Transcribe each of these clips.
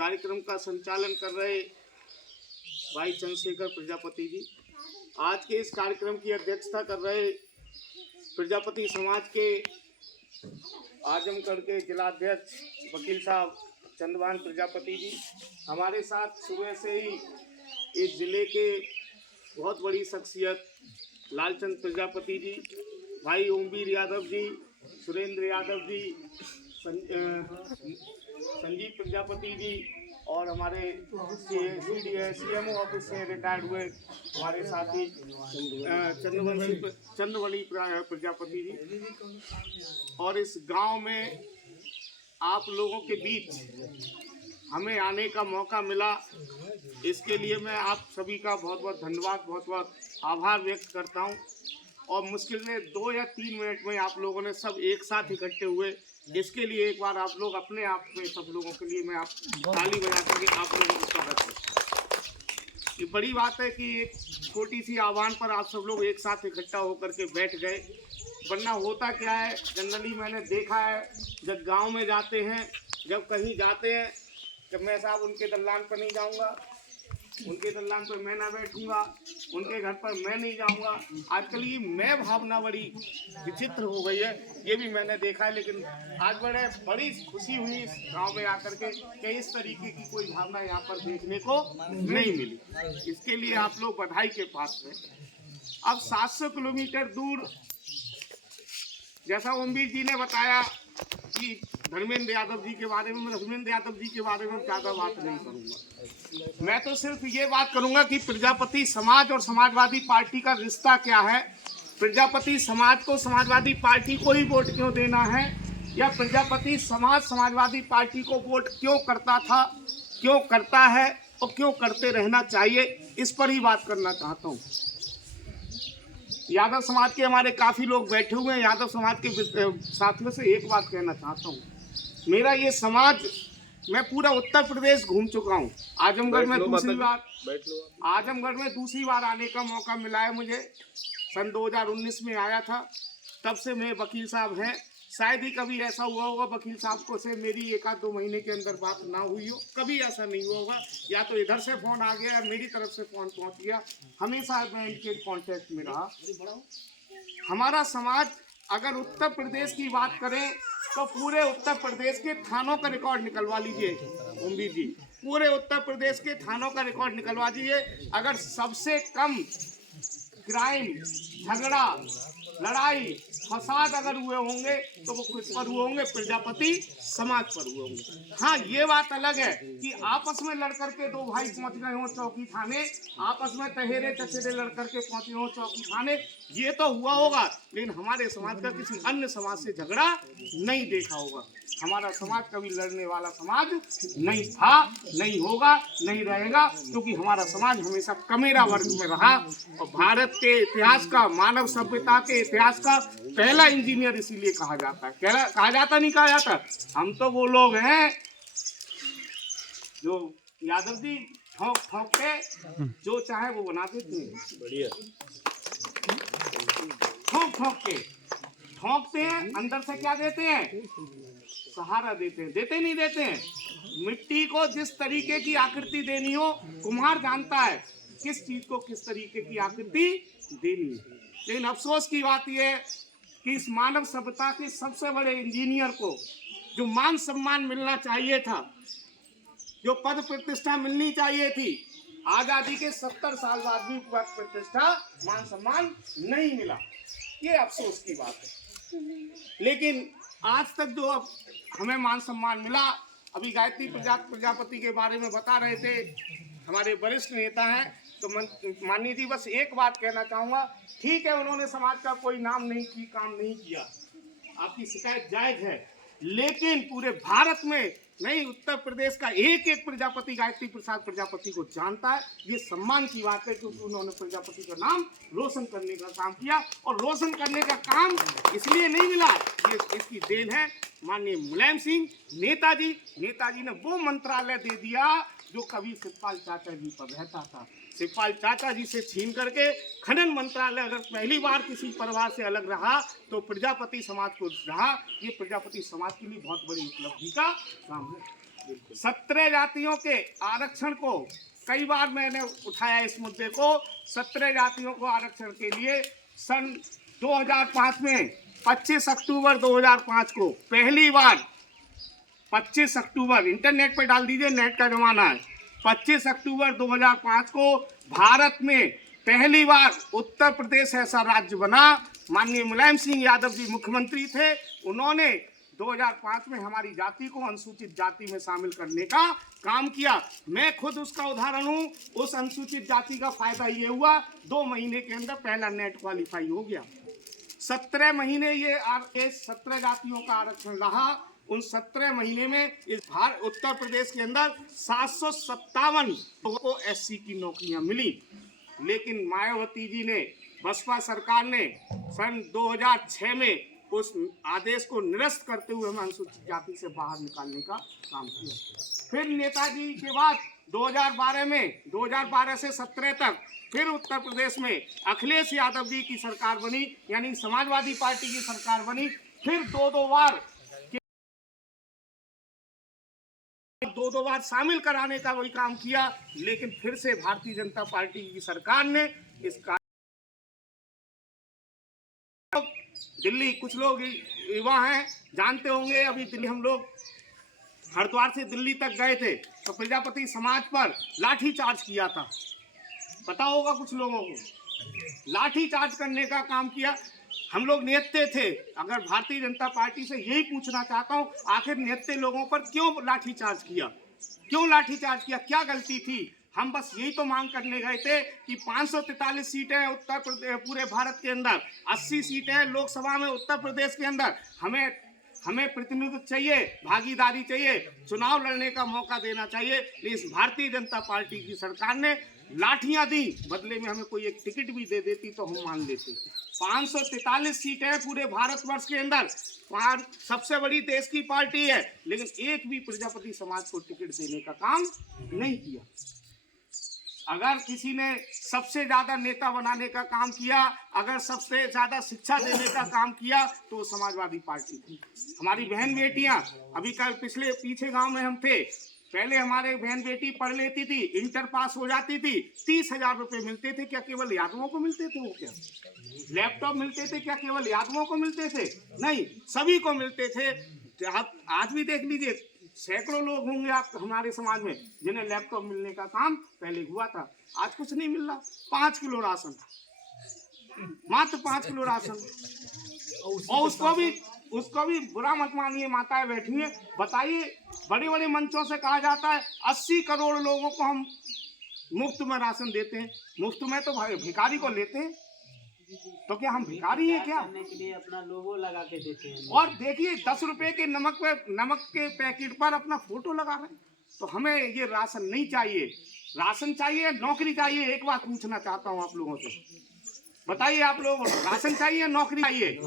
कार्यक्रम का संचालन कर रहे भाई चंद्रशेखर प्रजापति जी, आज के इस कार्यक्रम की अध्यक्षता कर रहे प्रजापति समाज के आजमगढ़ के जिलाध्यक्ष वकील साहब चंद्रभान प्रजापति जी, हमारे साथ सुबह से ही इस जिले के बहुत बड़ी शख्सियत लालचंद प्रजापति जी, भाई ओमवीर यादव जी, सुरेंद्र यादव जी, संजीव प्रजापति जी और हमारे CMO ऑफिस से रिटायर्ड हुए हमारे साथी चंद्रवली प्रजापति जी, और इस गांव में आप लोगों के बीच हमें आने का मौका मिला, इसके लिए मैं आप सभी का बहुत बहुत धन्यवाद, बहुत बहुत आभार व्यक्त करता हूं। और मुश्किल में 2 या 3 मिनट में आप लोगों ने सब एक साथ इकट्ठे हुए, इसके लिए एक बार आप लोग अपने आप में सब लोगों के लिए मैं आप ताली बजा करके आप लोगों को स्वागत करता। ये बड़ी बात है कि एक छोटी सी आह्वान पर आप सब लोग एक साथ इकट्ठा होकर के बैठ गए, वरना होता क्या है, जनरली मैंने देखा है जब गांव में जाते हैं, जब कहीं जाते हैं, जब मैं साहब उनके दलान पर नहीं जाऊंगा, उनके दलान पर मैं ना बैठूंगा, उनके घर पर मैं नहीं जाऊंगा। आजकल ये मैं भावना बड़ी विचित्र हो गई है, ये भी मैंने देखा है। लेकिन आज बड़ी खुशी हुई इस गांव में आकर के कि इस तरीके की कोई भावना यहाँ पर देखने को नहीं मिली, इसके लिए आप लोग बधाई के पात्र हैं। अब 700 किलोमीटर दूर, जैसा ओमवीर जी ने बताया कि धर्मेंद्र यादव जी के बारे में, मैं धर्मेंद्र यादव जी के बारे में ज़्यादा बात नहीं करूंगा। मैं तो सिर्फ ये बात करूंगा कि प्रजापति समाज और समाजवादी पार्टी का रिश्ता क्या है, प्रजापति समाज को समाजवादी पार्टी को ही वोट क्यों देना है, या प्रजापति समाज समाजवादी पार्टी को वोट क्यों करता था, क्यों करता है और क्यों करते रहना चाहिए, इस पर ही बात करना चाहता हूँ। यादव समाज के हमारे काफ़ी लोग बैठे हुए हैं, यादव समाज के साथियों से एक बात कहना चाहता हूँ। मेरा ये समाज, मैं पूरा उत्तर प्रदेश घूम चुका हूँ। आजमगढ़ में दूसरी बार आने का मौका मिला है मुझे। सन 2019 में आया था, तब से मैं वकील साहब हैं, शायद ही कभी ऐसा हुआ होगा वकील साहब को से मेरी 1-2 महीने के अंदर बात ना हुई हो, कभी ऐसा नहीं हुआ होगा। या तो इधर से फ़ोन आ गया, मेरी तरफ से फ़ोन पहुंच गया, हमेशा मैं इनके कांटेक्ट में रहा। हमारा समाज, अगर उत्तर प्रदेश की बात करें तो पूरे उत्तर प्रदेश के थानों का रिकॉर्ड निकलवा लीजिए ओमवीर जी, पूरे उत्तर प्रदेश के थानों का रिकॉर्ड निकलवा दीजिए। अगर सबसे कम क्राइम, झगड़ा, लड़ाई, फसाद अगर हुए होंगे तो वो किस पर हुए होंगे? प्रजापति समाज पर हुए होंगे। हाँ, ये बात अलग है कि आपस में लड़ करके 2 भाई पहुंच गए हों चौकी थाने, आपस में तहेरे चचेरे लड़ करके पहुंचे हों चौकी थाने, ये तो हुआ होगा, लेकिन हमारे समाज का किसी अन्य समाज से झगड़ा नहीं देखा होगा। हमारा समाज कभी लड़ने वाला समाज नहीं था, नहीं होगा, नहीं रहेगा, क्योंकि हमारा समाज हमेशा कमेरा वर्ग में रहा। और भारत के इतिहास का, मानव सभ्यता के इतिहास का पहला इंजीनियर इसीलिए कहा जाता है। कहा जाता नहीं कहा जाता, हम तो वो लोग हैं जो यादव जी ठोक ठोक के जो चाहे वो बना देते हैं। बढ़िया, ठोक ठोक के ठोकते हैं, अंदर से क्या देते हैं? सहारा देते हैं। देते नहीं देते हैं। मिट्टी को जिस तरीके की आकृति देनी हो, कुम्हार जानता है किस चीज को किस तरीके की आकृति देनी है। लेकिन अफसोस की बात यह है कि इस मानव सभ्यता के सबसे बड़े इंजीनियर को जो मान सम्मान मिलना चाहिए था, जो पद प्रतिष्ठा मिलनी चाहिए थी, आजादी के 70 साल बाद भी पद प्रतिष्ठा, मान सम्मान नहीं मिला। ये अफसोस की बात है। लेकिन आज तक जो अब हमें मान सम्मान मिला, अभी गायत्री प्रजापति के बारे में बता रहे थे, हमारे वरिष्ठ नेता हैं, तो माननीय जी बस एक बात कहना चाहूँगा, ठीक है उन्होंने समाज का कोई काम नहीं किया, आपकी शिकायत जायज़ है, लेकिन पूरे भारत में नहीं, उत्तर प्रदेश का एक एक प्रजापति गायत्री प्रसाद प्रजापति को जानता है। ये सम्मान की बात है, क्योंकि उन्होंने प्रजापति का नाम रोशन करने का काम किया, और रोशन करने का काम इसलिए नहीं मिला, ये इसकी देन है माननीय मुलायम सिंह नेताजी ने वो मंत्रालय दे दिया जो कभी शिवपाल चाचा जी पर रहता था। शिवपाल चाचा जी से छीन करके खनन मंत्रालय अगर पहली बार किसी परिवार से अलग रहा तो प्रजापति समाज को रहा। ये प्रजापति समाज के लिए बहुत बड़ी उपलब्धि का काम है। 17 जातियों के आरक्षण को कई बार मैंने उठाया इस मुद्दे को। 17 जातियों को आरक्षण के लिए सन 2005 में 25 अक्टूबर 2005 को पहली बार 25 अक्टूबर, इंटरनेट पे डाल दीजिए, नेट का जमाना है, 25 अक्टूबर 2005 को भारत में पहली बार उत्तर प्रदेश ऐसा राज्य बना। माननीय मुलायम सिंह यादव जी मुख्यमंत्री थे, उन्होंने 2005 में हमारी जाति को अनुसूचित जाति में शामिल करने का काम किया। मैं खुद उसका उदाहरण हूँ। उस अनुसूचित जाति का फायदा ये हुआ, 2 महीने के अंदर पहला नेट क्वालिफाई हो गया। 17 महीने ये 17 जातियों का आरक्षण रहा। उन 17 महीने में इस उत्तर प्रदेश के अंदर 757 लोगों को SC की नौकरियां मिली। लेकिन मायावती जी ने, बसपा सरकार ने सन 2006 में उस आदेश को निरस्त करते हुए हमें अनुसूचित जाति से बाहर निकालने का काम किया। फिर नेताजी के बाद 2012 से 17 तक फिर उत्तर प्रदेश में अखिलेश यादव जी की सरकार बनी, यानी समाजवादी पार्टी की सरकार बनी। फिर दो बार शामिल कराने का वही काम किया। लेकिन फिर से भारतीय जनता पार्टी की सरकार ने इस दिल्ली, कुछ लोग युवा हैं जानते होंगे, अभी दिल्ली हम लोग हरिद्वार से दिल्ली तक गए थे तो प्रजापति समाज पर लाठी चार्ज किया था, पता होगा कुछ लोगों को। लाठी चार्ज करने का काम किया। हम लोग निहत्थे थे। अगर भारतीय जनता पार्टी से यही पूछना चाहता हूँ, आखिर निहत्थे लोगों पर क्यों लाठी चार्ज किया, क्यों लाठी चार्ज किया, क्या गलती थी? हम बस यही तो मांग करने गए थे कि 543 सीटें उत्तर प्रदेश, पूरे भारत के अंदर 80 सीटें लोकसभा में उत्तर प्रदेश के अंदर, हमें प्रतिनिधित्व चाहिए, भागीदारी चाहिए, चुनाव लड़ने का मौका देना चाहिए। लेकिन भारतीय जनता पार्टी की सरकार ने लाठियां दी, बदले में हमें कोई एक टिकट भी दे देती तो हम मान लेते। 543 सीटें पूरे भारतवर्ष के अंदर, सबसे बड़ी देश की पार्टी है, लेकिन एक भी प्रजापति समाज को टिकट देने का काम नहीं किया। अगर किसी ने सबसे ज्यादा नेता बनाने का काम किया, अगर सबसे ज्यादा शिक्षा देने का काम किया, तो समाजवादी पार्टी थी। हमारी बहन बेटियां, अभी कल पीछे गांव में हम थे, पहले हमारे बहन बेटी पढ़ लेती थी, इंटर पास हो जाती थी, 30,000 रुपए मिलते थे। क्या केवल यादवों को मिलते थे? वो क्या लैपटॉप मिलते थे? क्या केवल यादवों को मिलते थे? नहीं, सभी को मिलते थे। आप आज भी देख लीजिए, सैकड़ों लोग होंगे आप हमारे समाज में जिन्हें लैपटॉप मिलने का काम पहले हुआ था। आज कुछ नहीं मिल रहा। 5 किलो राशन, मात्र 5 किलो राशन, और उसको भी बुरा मत मानिए, माताएं बैठी हैं, बताइए, बड़े बड़े मंचों से कहा जाता है 80 करोड़ लोगों को हम मुफ्त में राशन देते हैं। मुफ्त में तो भिखारी को लेते हैं, तो क्या हम भिखारी हैं क्या? के लिए अपना लोगो लगा के देते हैं। और देखिए 10 रुपए के नमक के पैकेट पर अपना फोटो लगा रहे हैं। तो हमें ये राशन नहीं चाहिए, राशन चाहिए, नौकरी चाहिए। एक बात पूछना चाहता हूँ आप लोगों से, बताइए आप लोग, राशन चाहिए, नौकरी चाहिए?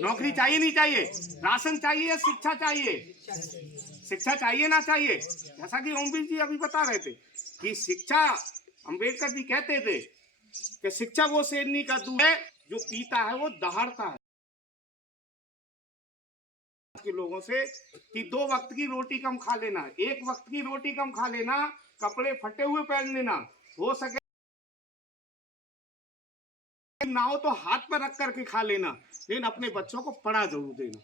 नौकरी चाहिए नहीं चाहिए? राशन चाहिए, शिक्षा चाहिए? शिक्षा चाहिए ना चाहिए? जैसा कि ओमवीर जी अभी बता रहे थे कि शिक्षा, अम्बेडकर जी कहते थे कि शिक्षा वो शेरनी का दूध है जो पीता है वो दहाड़ता है। के लोगों से कि 2 वक्त की रोटी कम खा लेना, 1 वक्त की रोटी कम खा लेना, कपड़े फटे हुए पहन लेना, हो सके ना हो तो हाथ पर रख करके खा लेना, लेकिन अपने बच्चों को पढ़ा जरूर देना।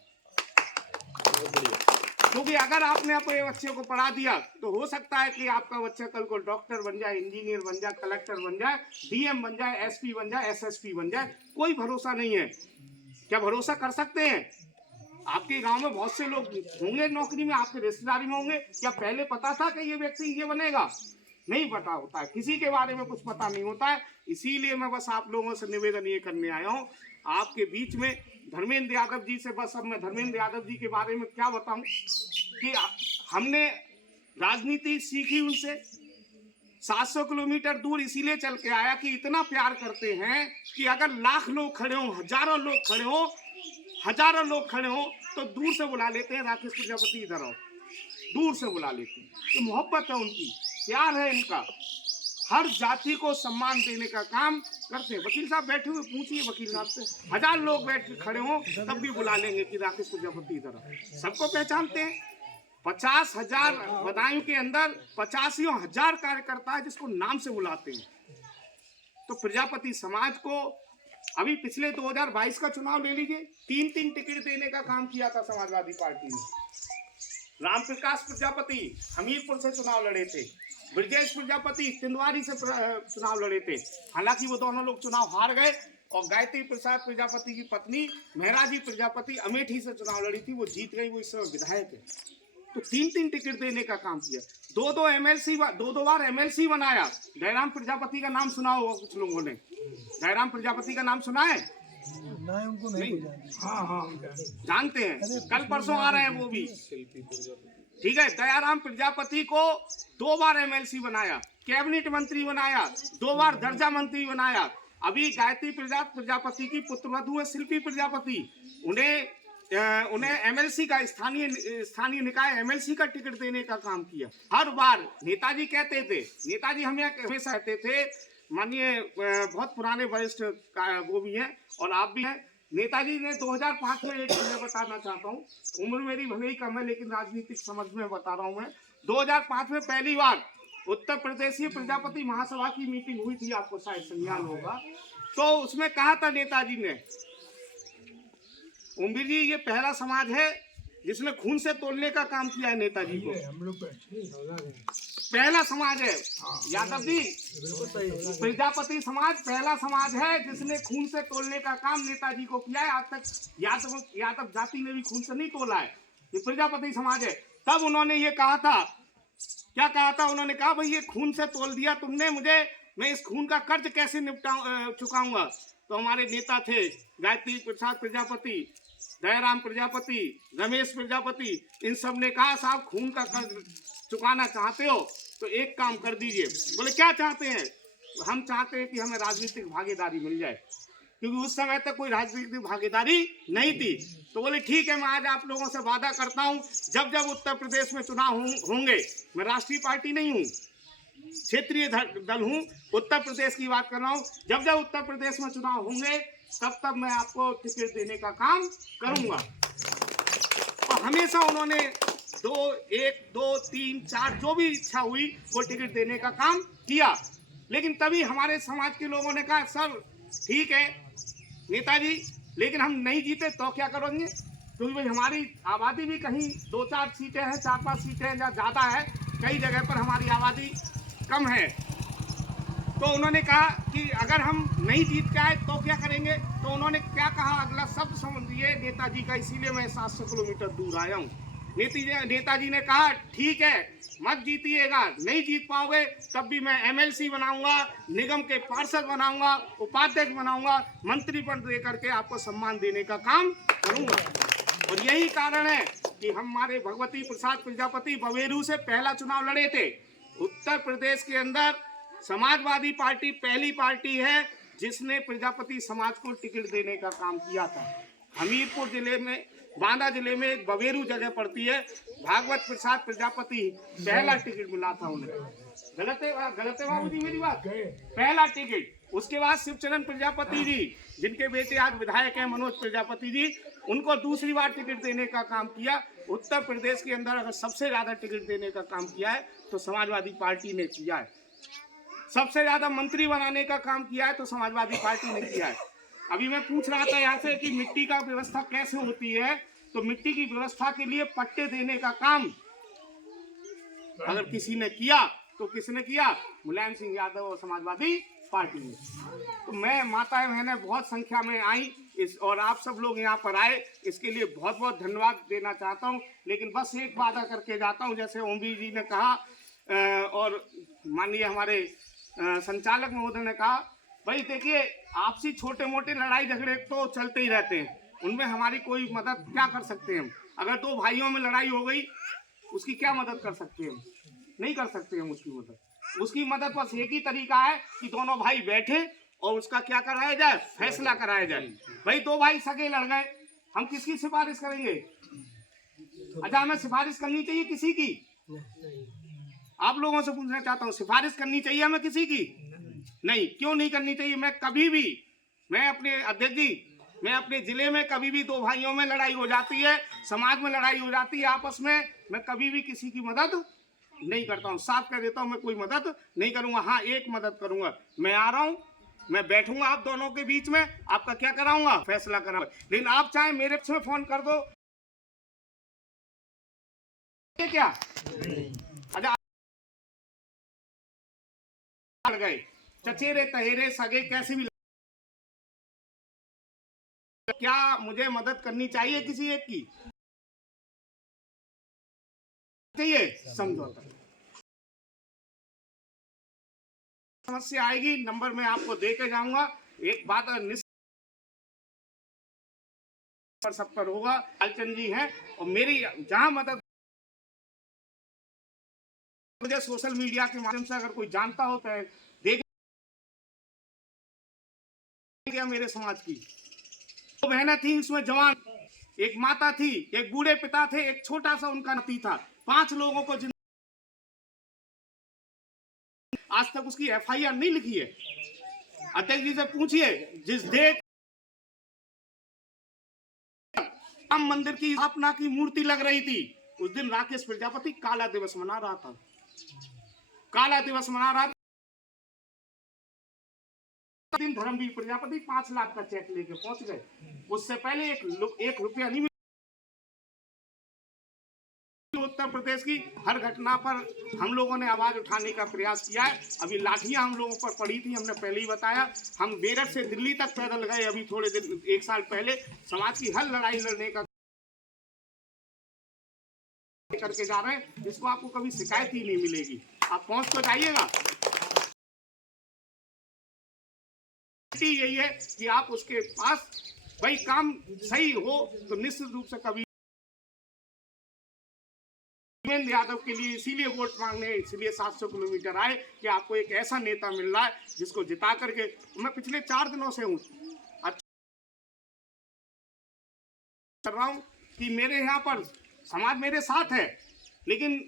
क्योंकि अगर आपने अपने बच्चे को पढ़ा दिया तो हो सकता है कि आपका बच्चा कल को डॉक्टर बन जाए, इंजीनियर बन जाए, कलेक्टर बन जाए, डीएम बन जाए, एसपी बन जाए, एसएसपी बन जाए। कोई भरोसा नहीं है। क्या भरोसा कर सकते हैं? आपके गांव में बहुत से लोग होंगे नौकरी में, आपके रिश्तेदारी में होंगे, क्या पहले पता था कि ये व्यक्ति ये बनेगा? नहीं पता होता है, किसी के बारे में कुछ पता नहीं होता है। इसीलिए मैं बस आप लोगों से निवेदन ये करने आया हूँ आपके बीच में, धर्मेंद्र यादव जी से। बस अब मैं धर्मेंद्र यादव जी के बारे में क्या बताऊं कि हमने राजनीति सीखी उनसे, 700 किलोमीटर दूर इसीलिए चल के आया कि इतना प्यार करते हैं कि अगर लाख लोग खड़े हों, हजारों लोग खड़े हों तो दूर से बुला लेते हैं, राकेश प्रजापति इधर आओ, दूर से बुला लेते हैं। तो मोहब्बत है उनकी, प्यार है इनका, हर जाति को सम्मान देने का काम करते हैं। वकील साहब बैठे हुए, पूछिए वकील साहब से, 1000 लोग बैठ के खड़े हों तब भी बुला लेंगे कि राकेश प्रजापति इधर आओ। सबको पहचानते हैं, 50,000 बदायूं के अंदर 85,000 कार्यकर्ता है जिसको नाम से बुलाते हैं। तो प्रजापति समाज को अभी पिछले 2022 का चुनाव ले लीजिए, 3-3 टिकट देने का काम किया था समाजवादी पार्टी ने। रामप्रकाश प्रजापति हमीरपुर से चुनाव लड़े थे, ब्रजेश प्रजापति तिंदवारी से चुनाव लड़े थे। हालांकि वो दोनों लोग चुनाव हार गए और गायत्री प्रसाद प्रजापति की पत्नी मेहराजी प्रजापति अमेठी से चुनाव लड़ी थी, वो जीत गई, वो इस समय विधायक है। तो 3-3 टिकट देने का काम किया, 2-2 एमएलसी, 2-2 बार एमएलसी बनाया। जयराम प्रजापति का नाम सुना होगा कुछ लोगों ने, जयराम प्रजापति का नाम सुना है? उनको नहीं। हाँ जानते हैं, कल परसों आ रहे हैं वो भी, ठीक है। दयाराम प्रजापति को 2 बार एमएलसी बनाया, कैबिनेट मंत्री बनाया, 2 बार दर्जा मंत्री बनाया। अभी गायत्री प्रजापति की पुत्रवधू है शिल्पी प्रजापति, उन्हें एमएलसी का स्थानीय निकाय एमएलसी का टिकट देने का काम किया। हर बार नेताजी कहते थे, नेताजी हमें हमेशा कहते थे, माननीय बहुत पुराने वरिष्ठ वो भी हैं और आप भी हैं, नेताजी ने 2005 में एक चीज बताना चाहता हूँ, उम्र मेरी भले ही कम है लेकिन राजनीतिक समझ में बता रहा हूँ मैं। 2005 में पहली बार उत्तर प्रदेशीय प्रजापति महासभा की मीटिंग हुई थी, आपको शायद संज्ञान होगा। तो उसमें कहा था नेताजी ने, ओमवीर जी ये पहला समाज है जिसने खून से तोड़ने का काम किया है नेताजी को, पहला समाज है। यादव जी, प्रजापति समाज पहला समाज है जिसने खून से तोड़ने का काम नेताजी को किया है। आज तक यादव जाति ने भी खून से नहीं तोला है, ये प्रजापति समाज है। तब उन्होंने ये कहा था, क्या कहा था? उन्होंने कहा भाई ये खून से तोल दिया तुमने मुझे, मैं इस खून का कर्ज कैसे चुकाऊंगा। तो हमारे नेता थे गायत्री प्रसाद प्रजापति, दयाराम प्रजापति, रमेश प्रजापति, इन सब ने कहा साहब खून का कर्ज चुकाना चाहते हो तो एक काम कर दीजिए। बोले क्या चाहते हैं? हम चाहते हैं कि हमें राजनीतिक भागीदारी मिल जाए, क्योंकि उस समय तक कोई राजनीतिक भागीदारी नहीं थी। तो बोले ठीक है, मैं आज आप लोगों से वादा करता हूं, जब जब उत्तर प्रदेश में चुनाव होंगे, मैं राष्ट्रीय पार्टी नहीं हूं, क्षेत्रीय दल हूं, उत्तर प्रदेश की बात कर रहा हूं, जब जब उत्तर प्रदेश में चुनाव होंगे तब तब मैं आपको टिकट देने का काम करूंगा। और हमेशा उन्होंने 1, 2, 3, 4 जो भी इच्छा हुई वो टिकट देने का काम किया। लेकिन तभी हमारे समाज के लोगों ने कहा सर ठीक है नेताजी, लेकिन हम नहीं जीते तो क्या करेंगे, क्योंकि भाई हमारी आबादी भी कहीं 2-4 सीटें हैं, 4-5 सीटें हैं या ज़्यादा है, कई जगह पर हमारी आबादी कम है। तो उन्होंने कहा कि अगर हम नहीं जीत के आए तो क्या करेंगे। तो उन्होंने क्या कहा, अगला शब्द समझिए नेताजी का, इसीलिए मैं 700 किलोमीटर दूर आया हूँ। नेताजी ने कहा ठीक है मत जीतिएगा, नहीं जीत पाओगे तब भी मैं एमएलसी बनाऊंगा, निगम के पार्षद बनाऊंगा, उपाध्यक्ष बनाऊंगा, मंत्री पद दे करके आपको सम्मान देने का काम करूंगा। और यही कारण है कि हमारे भगवती प्रसाद प्रजापति बवेरू से पहला चुनाव लड़े थे। उत्तर प्रदेश के अंदर समाजवादी पार्टी पहली पार्टी है जिसने प्रजापति समाज को टिकट देने का काम किया था। हमीरपुर जिले में, बांदा जिले में एक बवेरू जगह पड़ती है, भागवत प्रसाद प्रजापति पहला टिकट मिला था उन्हें। गलत है बाबूजी मेरी बात? पहला टिकट। उसके बाद शिवचरण प्रजापति जी, जिनके बेटे आज विधायक हैं मनोज प्रजापति जी, उनको दूसरी बार टिकट देने का काम किया। उत्तर प्रदेश के अंदर अगर सबसे ज्यादा टिकट देने का काम किया है तो समाजवादी पार्टी ने किया है। सबसे ज्यादा मंत्री बनाने का काम किया है तो समाजवादी पार्टी ने किया है। अभी मैं पूछ रहा था यहाँ से कि मिट्टी का व्यवस्था कैसे होती है, तो मिट्टी की व्यवस्था के लिए पट्टे देने का काम अगर किसी ने किया तो किसने किया? मुलायम सिंह यादव और समाजवादी पार्टी ने। तो मैं, माताएं बहनें बहुत संख्या में आई इस, और आप सब लोग यहाँ पर आए, इसके लिए बहुत बहुत धन्यवाद देना चाहता हूँ। लेकिन बस एक वादा करके जाता हूँ, जैसे ओमवीर जी ने कहा और माननीय हमारे संचालक महोदय ने कहा, भाई देखिए आपसी छोटे मोटे लड़ाई झगड़े तो चलते ही रहते हैं, उनमें हमारी कोई मदद क्या कर सकते हैं हम? अगर 2 भाइयों में लड़ाई हो गई उसकी क्या मदद कर सकते हैं हम? नहीं कर सकते हम उसकी मदद। उसकी मदद बस एक ही तरीका है कि दोनों भाई बैठे और उसका क्या कराया जाए, फैसला कराया जाए। भाई 2 भाई सगे लड़ गए, हम किसकी सिफारिश करेंगे? अच्छा हमें सिफारिश करनी चाहिए किसी की? आप लोगों से पूछना चाहता हूँ, सिफारिश करनी चाहिए हमें किसी की? नहीं। क्यों नहीं करनी चाहिए? मैं कभी भी, मैं अपने अध्यक्ष जी मैं अपने जिले में कभी भी दो भाइयों में लड़ाई हो जाती है, समाज में लड़ाई हो जाती है आपस में, मैं कभी भी किसी की मदद नहीं करता हूँ। साफ कह देता हूँ, मैं कोई मदद नहीं करूंगा। हाँ, एक मदद करूंगा, मैं आ रहा हूँ, मैं बैठूंगा आप दोनों के बीच में, आपका क्या कराऊंगा, फैसला कराऊंगा। लेकिन आप चाहे मेरे से फोन कर दो क्या, अच्छा गए चचेरे तहेरे सगे कैसे भी, क्या मुझे मदद करनी चाहिए किसी एक की? चाहिए समझौता। समस्या आएगी, नंबर मैं आपको दे के जाऊंगा। एक बात पर सब पर होगा, लालचंद जी हैं और मेरी जहां मदद, मुझे सोशल मीडिया के माध्यम से अगर कोई जानता हो तो देख गया। मेरे समाज की दो बहनें थी, उसमें जवान, एक माता थी, एक बूढ़े पिता थे, एक छोटा सा उनका नाती था। 5 लोगों को आज तक उसकी एफआईआर नहीं लिखी है। अध्यक्ष जी से पूछिए, जिस देश राम मंदिर की स्थापना की मूर्ति लग रही थी, उस दिन राकेश प्रजापति काला दिवस मना रहा था, काला दिवस मना रहा था। दिन धर्मवीर प्रजापति 5 लाख का चेक लेके पहुंच गए। उससे पहले एक रुपया नहीं मिला। उत्तर प्रदेश की हर घटना पर हम लोगों ने आवाज उठाने का प्रयास किया है। अभी लाठियां हम लोगों पर पड़ी थी, हमने पहले ही बताया। हम बेरठ से दिल्ली तक पैदल गए अभी थोड़े दिन, 1 साल पहले। समाज की हर लड़ाई लड़ने का करके जा रहे हैं, जिसको आपको कभी शिकायत ही नहीं मिलेगी। आप पहुंच तो जाइएगा। यही है कि आप उसके पास भाई काम सही हो तो निश्चित रूप से कभी यादव के लिए इसीलिए वोट मांगने, इसलिए 700 किलोमीटर आए कि आपको एक ऐसा नेता मिल रहा है जिसको जिता करके। मैं पिछले 4 दिनों से हूं कर रहा हूं कि मेरे यहाँ पर समाज मेरे साथ है, लेकिन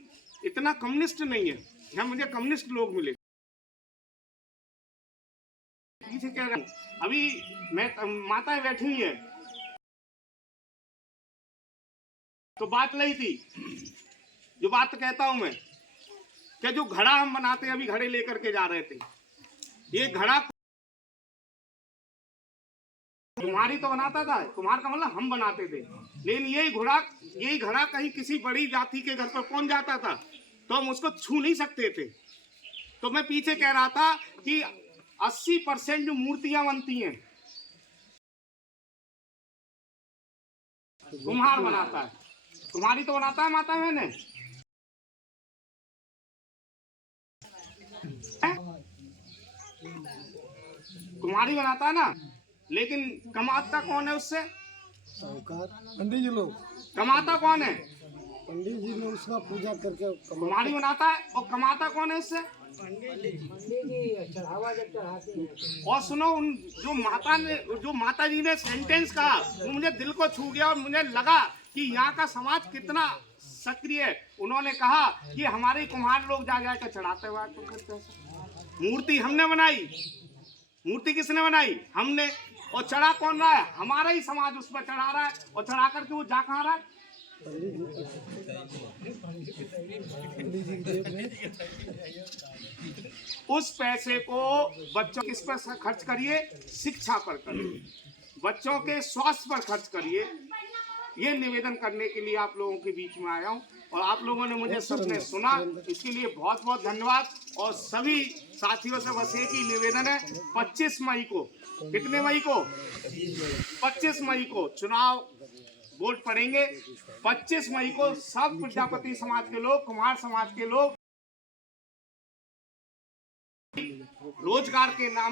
इतना कम्युनिस्ट नहीं है। यहाँ मुझे कम्युनिस्ट लोग मिले। कह रहा हूं, अभी मैं माताएं बैठी हुई है तो बात नहीं थी, जो बात कहता हूं मैं, क्या जो घड़ा हम बनाते हैं, अभी घड़े लेकर के जा रहे थे, ये घड़ा कुम्हारी तो बनाता था, कुम्हार का मतलब हम बनाते थे, लेकिन यही घड़ा कहीं किसी बड़ी जाति के घर पर पहुंच जाता था तो हम उसको छू नहीं सकते थे। तो मैं पीछे कह रहा था कि 80% जो मूर्तियां बनती हैं कुम्हार बनाता है। कुम्हारी तो बनाता है माता मैंने, कुम्हारी बनाता है ना, लेकिन कमाता कौन है उससे? पंडित जी लोग। कमाता कौन है? पंडित जी लोग उसका पूजा करके कुम्हारी बनाता है, और कमाता कौन है उससे? और सुनो, उन जो माता जी ने सेंटेंस कहा, वो मुझे दिल को छू गया और मुझे लगा कि यहाँ का समाज कितना सक्रिय है। उन्होंने कहा कि हमारे कुम्हार लोग जा कर चढ़ाते हुए, तो मूर्ति हमने बनाई। मूर्ति किसने बनाई? हमने। और चढ़ा कौन रहा है? हमारा ही समाज उस पर चढ़ा रहा है। और चढ़ा करके वो जा कहाँ रहा है? उस पैसे को बच्चों किस पर खर्च करिए? शिक्षा पर करिए, बच्चों के स्वास्थ्य पर खर्च करिए। ये निवेदन करने के लिए आप लोगों के बीच में आया हूँ, और आप लोगों ने मुझे सबने सुना, इसके लिए बहुत बहुत धन्यवाद। और सभी साथियों से बस एक ही निवेदन है, 25 मई को, कितने मई को? 25 मई को चुनाव वोट पड़ेंगे। 25 मई को सब प्रजापति समाज के लोग, कुम्हार समाज के लोग रोजगार के नाम